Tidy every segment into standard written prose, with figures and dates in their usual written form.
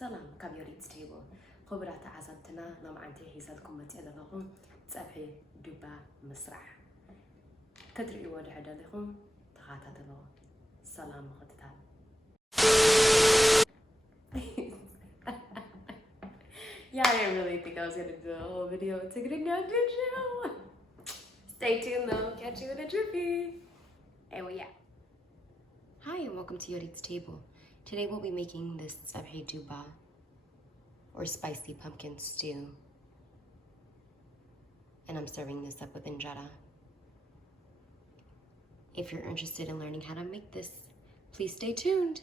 سلام كابيوريتس تيبل خبرة عزمتنا نوم عن تحيز لكم متأذى لهم تسبحي دوبا مسرح تدري واد عدا لهم تغاتا دلو سلام خدتال Yeah, I didn't really think I was gonna do a whole video to get now, did you? Stay tuned though, catch you in a jiffy. And yeah. Hi and welcome to Yorit's Table. Today we'll be making this Tsebhi Duba, or spicy pumpkin stew. And I'm serving this up with injera. If you're interested in learning how to make this, please stay tuned.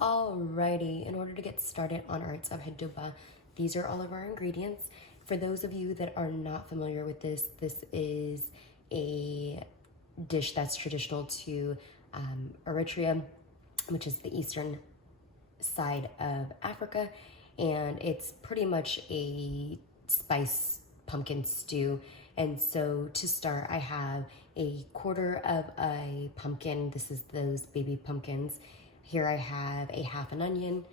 Alrighty, in order to get started on our Tsebhi Duba, these are all of our ingredients. For those of you that are not familiar with this, this is a dish that's traditional to Eritrea, which is the eastern side of Africa, and it's pretty much a spice pumpkin stew. And so to start, I have a quarter of a pumpkin. This is those baby pumpkins. Here I have a half an onion,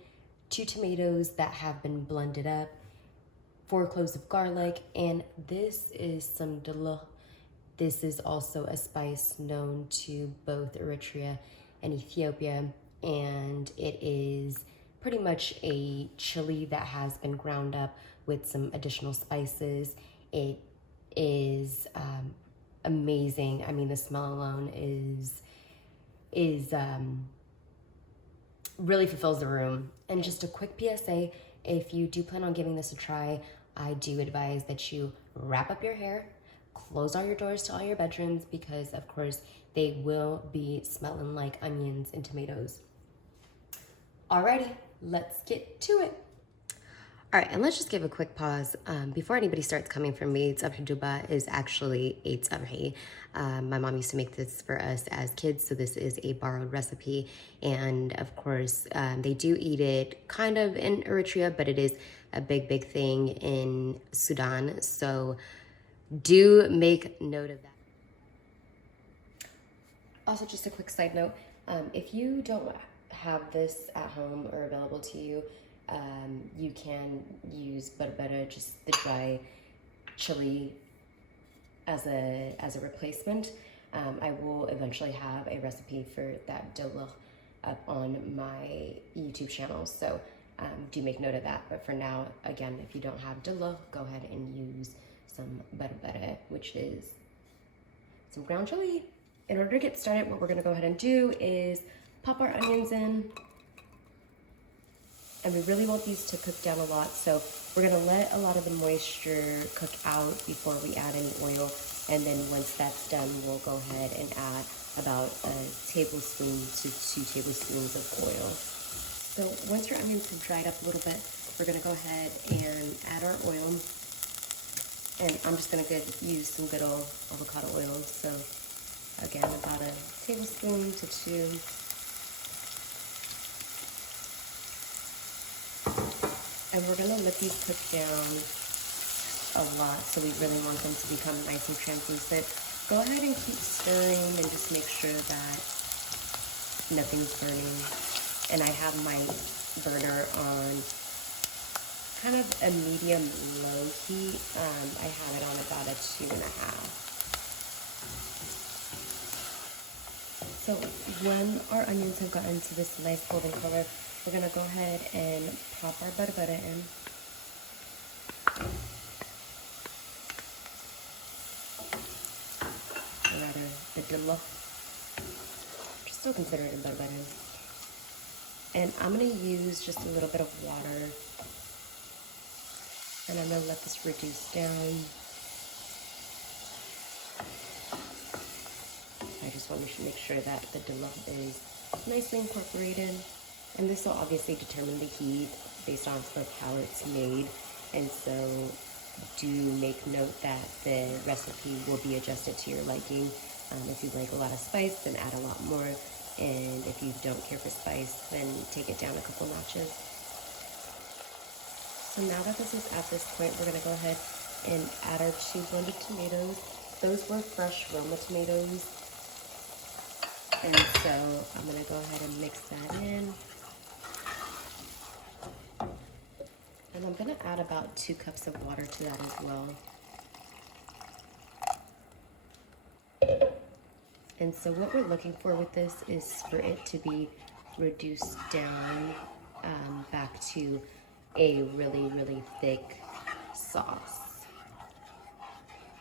2 tomatoes that have been blended up, 4 cloves of garlic, and this is some Duba. This is also a spice known to both Eritrea and Ethiopia, and it is pretty much a chili that has been ground up with some additional spices. It is amazing. I mean, the smell alone is really fulfills the room. And just a quick PSA, if you do plan on giving this a try, I do advise that you wrap up your hair, close all your doors to all your bedrooms, because of course they will be smelling like onions and tomatoes. Alrighty, let's get to it. All right, and let's just give a quick pause. Before anybody starts coming for me, Tsebhi Duba is actually a Tsebhi. My mom used to make this for us as kids, so this is a borrowed recipe. And of course, they do eat it kind of in Eritrea, but it is a big, big thing in Sudan. So do make note of that. Also, just a quick side note, if you don't have this at home or available to you, you can use berbere, just the dry chili, as a replacement. I will eventually have a recipe for that Duba up on my YouTube channel, so do make note of that. But for now, again, if you don't have Duba, go ahead and use some berbere, which is some ground chili. In order to get started, what we're gonna go ahead and do is pop our onions in. And we really want these to cook down a lot, so we're gonna let a lot of the moisture cook out before we add any oil. And then once that's done, we'll go ahead and add about a tablespoon to 2 tablespoons of oil. So once your onions have dried up a little bit, we're gonna go ahead and add our oil. And I'm just gonna use some good old avocado oil. So again, about a tablespoon to 2. And we're gonna let these cook down a lot, so we really want them to become nice and translucent. Go ahead and keep stirring and just make sure that nothing's burning. And I have my burner on kind of a medium-low heat. I have it on about a 2.5. So when our onions have gotten to this nice golden color, we're gonna go ahead and pop our berbere in. Or rather, the Duba. Just still consider it a berbere. And I'm gonna use just a little bit of water. And I'm gonna let this reduce down. I just want to make sure that the Duba is nicely incorporated. And this will obviously determine the heat based off of how it's made. And so do make note that the recipe will be adjusted to your liking. If you like a lot of spice, then add a lot more. And if you don't care for spice, then take it down a couple notches. So now that this is at this point, we're gonna go ahead and add our 2 blended tomatoes. Those were fresh Roma tomatoes. And so I'm gonna go ahead and mix that in. add about 2 cups of water to that as well. And so what we're looking for with this is for it to be reduced down back to a really, really thick sauce.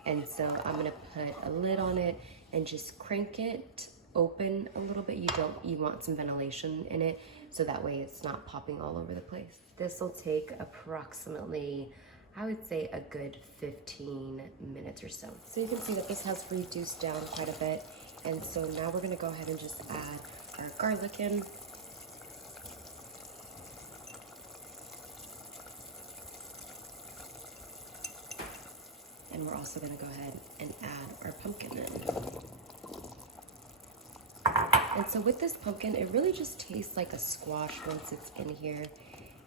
And so I'm gonna put a lid on it and just crank it open a little bit. You want some ventilation in it so that way it's not popping all over the place. This will take approximately, I would say, a good 15 minutes or so. So you can see that this has reduced down quite a bit. And so now we're gonna go ahead and just add our garlic in. And we're also gonna go ahead and add our pumpkin in. And so with this pumpkin, it really just tastes like a squash once it's in here.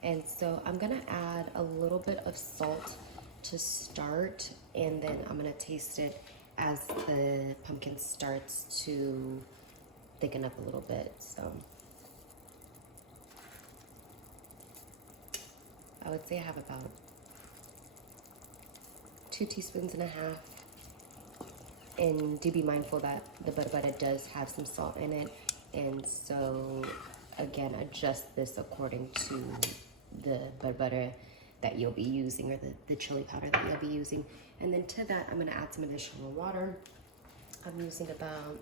And so I'm gonna add a little bit of salt to start, and then I'm gonna taste it as the pumpkin starts to thicken up a little bit. So I would say I have about 2.5 teaspoons. And do be mindful that the berbere does have some salt in it. And so again, adjust this according to the berbere that you'll be using, or the chili powder that you'll be using. And then to that, I'm gonna add some additional water. I'm using about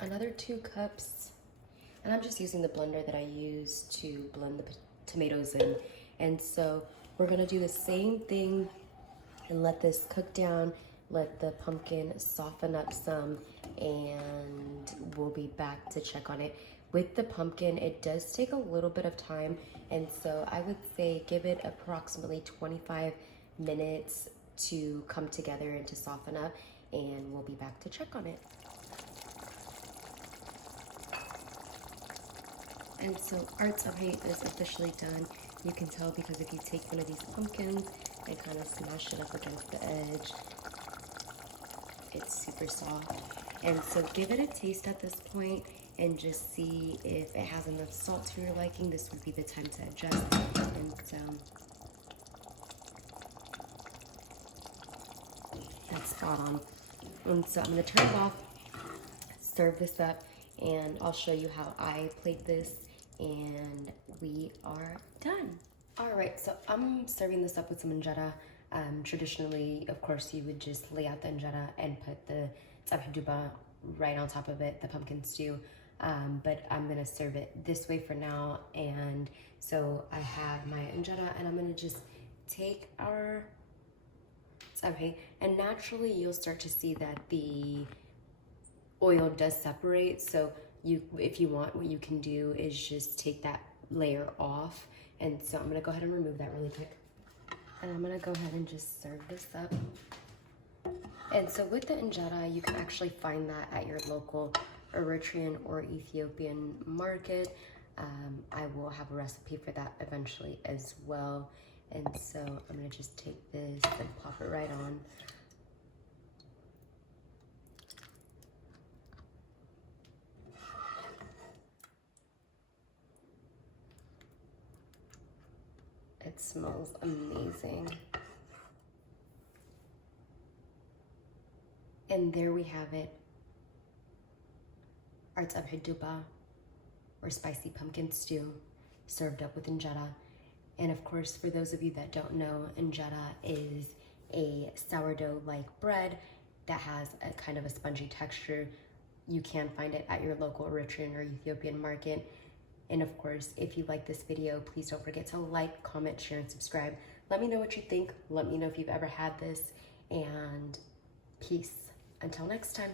another 2 cups. And I'm just using the blender that I use to blend the tomatoes in. And so we're gonna do the same thing and let this cook down, let the pumpkin soften up some, and we'll be back to check on it. With the pumpkin, it does take a little bit of time, and so I would say give it approximately 25 minutes to come together and to soften up, and we'll be back to check on it. And so our Tsebhi is officially done. You can tell because if you take one of these pumpkins and kind of smash it up against the edge, it's super soft. And so give it a taste at this point and just see if it has enough salt to your liking. This would be the time to adjust. And so that's spot on. And so I'm gonna turn it off, serve this up, and I'll show you how I plate this, and we are done. All right, so I'm serving this up with some injera. Traditionally, of course, you would just lay out the injera and put the Tsebhi Duba right on top of it, the pumpkin stew. But I'm gonna serve it this way for now. And so I have my injera, and I'm gonna just take our Tsebhi, and naturally you'll start to see that the oil does separate. So if you want, what you can do is just take that layer off. And so I'm gonna go ahead and remove that really quick. And I'm gonna go ahead and just serve this up. And so with the injera, you can actually find that at your local Eritrean or Ethiopian market. I will have a recipe for that eventually as well. And so I'm gonna just take this and pop it right on. It smells amazing. And there we have it. Our Tsebhi Duba, or spicy pumpkin stew, served up with injera. And of course, for those of you that don't know, injera is a sourdough-like bread that has a kind of a spongy texture. You can find it at your local Eritrean or Ethiopian market. And of course, if you like this video, please don't forget to like, comment, share, and subscribe. Let me know what you think. Let me know if you've ever had this, and peace. Until next time.